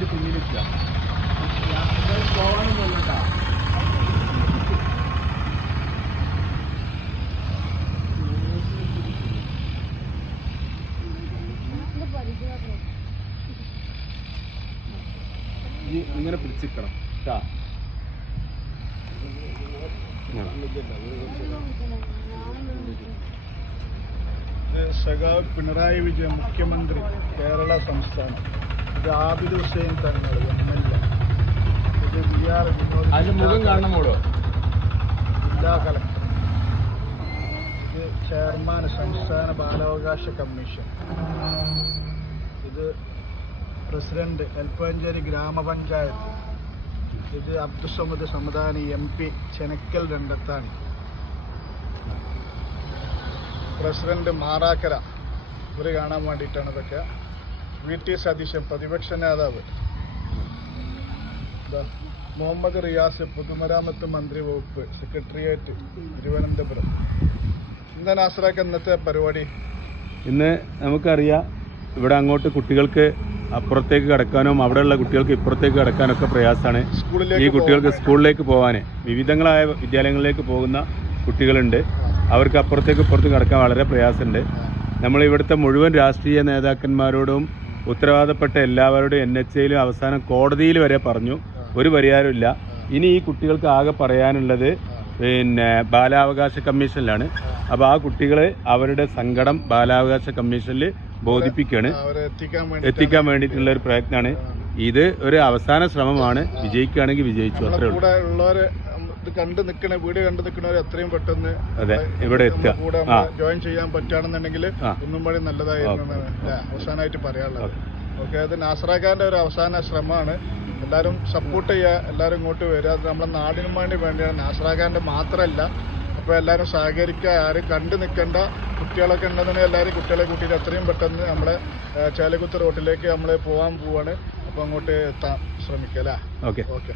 ഇതിന്റെ പിന്നിൽ പോവാനൊന്നും കേട്ടാ ഇങ്ങനെ പിടിച്ചിരിക്കണം കേട്ടാ സഖാവ് പിണറായി വിജയൻ മുഖ്യമന്ത്രി കേരള സംസ്ഥാനം. ഇത് Abid Hussain Thangal M L A ഇത് ബി ആർ വിനോദ് ജില്ലാ കളക്ടർ ഇത് ചെയർമാൻ സംസ്ഥാന ബാലാവകാശ കമ്മീഷൻ. ഇത് പ്രസിഡന്റ് എൽപ്പഞ്ചേരി ഗ്രാമപഞ്ചായത്ത്. ഇത് Abdussamad Samadani M P Chenakkal Randathani. President Marakkara. ഇവർ കാണാൻ വേണ്ടിയിട്ടാണ് ഇതൊക്കെ. വി ടി സതീശൻ പ്രതിപക്ഷ നേതാവ്. മുഹമ്മദ് റിയാസ് പൊതുമരാമത്ത് മന്ത്രി വകുപ്പ് സെക്രട്ടേറിയറ്റ് തിരുവനന്തപുരം. എന്താ നാസറാക്ക് ഇന്നത്തെ പരിപാടി? ഇന്ന് നമുക്കറിയാം ഇവിടെ അങ്ങോട്ട് കുട്ടികൾക്ക് അപ്പുറത്തേക്ക് കടക്കാനും അവിടെയുള്ള കുട്ടികൾക്ക് ഇപ്പുറത്തേക്ക് കടക്കാനൊക്കെ പ്രയാസമാണ്. ഈ കുട്ടികൾക്ക് സ്കൂളിലേക്ക് പോകാൻ വിവിധങ്ങളായ വിദ്യാലയങ്ങളിലേക്ക് പോകുന്ന കുട്ടികളുണ്ട്. അവർക്ക് അപ്പുറത്തേക്ക് ഇപ്പുറത്ത് കടക്കാൻ വളരെ പ്രയാസമുണ്ട്. നമ്മൾ ഇവിടുത്തെ മുഴുവൻ രാഷ്ട്രീയ നേതാക്കന്മാരോടും ഉത്തരവാദപ്പെട്ട എല്ലാവരുടെയും എൻ എച്ച് എയിലും അവസാനം കോടതിയിൽ വരെ പറഞ്ഞു. ഒരു പരിഹാരമില്ല ഇനി ഈ കുട്ടികൾക്ക് ആകെ പറയാനുള്ളത് പിന്നെ ബാലാവകാശ കമ്മീഷനിലാണ്. അപ്പോൾ ആ കുട്ടികളെ അവരുടെ സങ്കടം ബാലാവകാശ കമ്മീഷനിൽ ബോധിപ്പിക്കുകയാണ്. എത്തിക്കാൻ വേണ്ടി വേണ്ടിയിട്ടുള്ള ഒരു പ്രയത്നമാണ്. ഇത് ഒരു അവസാന ശ്രമമാണ്. വിജയിക്കുകയാണെങ്കിൽ വിജയിച്ചു. അത്രേ ഉള്ളൂ. ഇത് കണ്ടു നിൽക്കണ വീഡിയോ കണ്ടു നിൽക്കണവർ എത്രയും പെട്ടെന്ന് ഇവിടെ കൂടെ ജോയിൻ ചെയ്യാൻ പറ്റുകയാണെന്നുണ്ടെങ്കിൽ ഒന്നും കൂടി നല്ലതായിരുന്നു അവസാനമായിട്ട് പറയാനുള്ളത്. ഓക്കെ. അത് നാസറാഖാന്റെ ഒരു അവസാന ശ്രമമാണ്. എല്ലാവരും സപ്പോർട്ട് ചെയ്യുക എല്ലാവരും ഇങ്ങോട്ട് വരിക. അത് നമ്മുടെ നാടിനും വേണ്ടി വേണ്ടിയാണ്. നാസറാഖാന്റെ മാത്രമല്ല അപ്പോൾ എല്ലാവരും സഹകരിക്കുക. ആരും കണ്ടു നിൽക്കേണ്ട കുട്ടികളൊക്കെ ഉണ്ടെന്നുണ്ടെങ്കിൽ എല്ലാവരും കുട്ടികളെ കൂട്ടിയിട്ട് എത്രയും പെട്ടെന്ന് നമ്മളെ ചേലക്കുത്ത് റോട്ടിലേക്ക് നമ്മൾ പോകാൻ പോവാണ്. അപ്പോൾ അങ്ങോട്ട് എത്താൻ ശ്രമിക്കുക അല്ലേ? ഓക്കെ. ഓക്കെ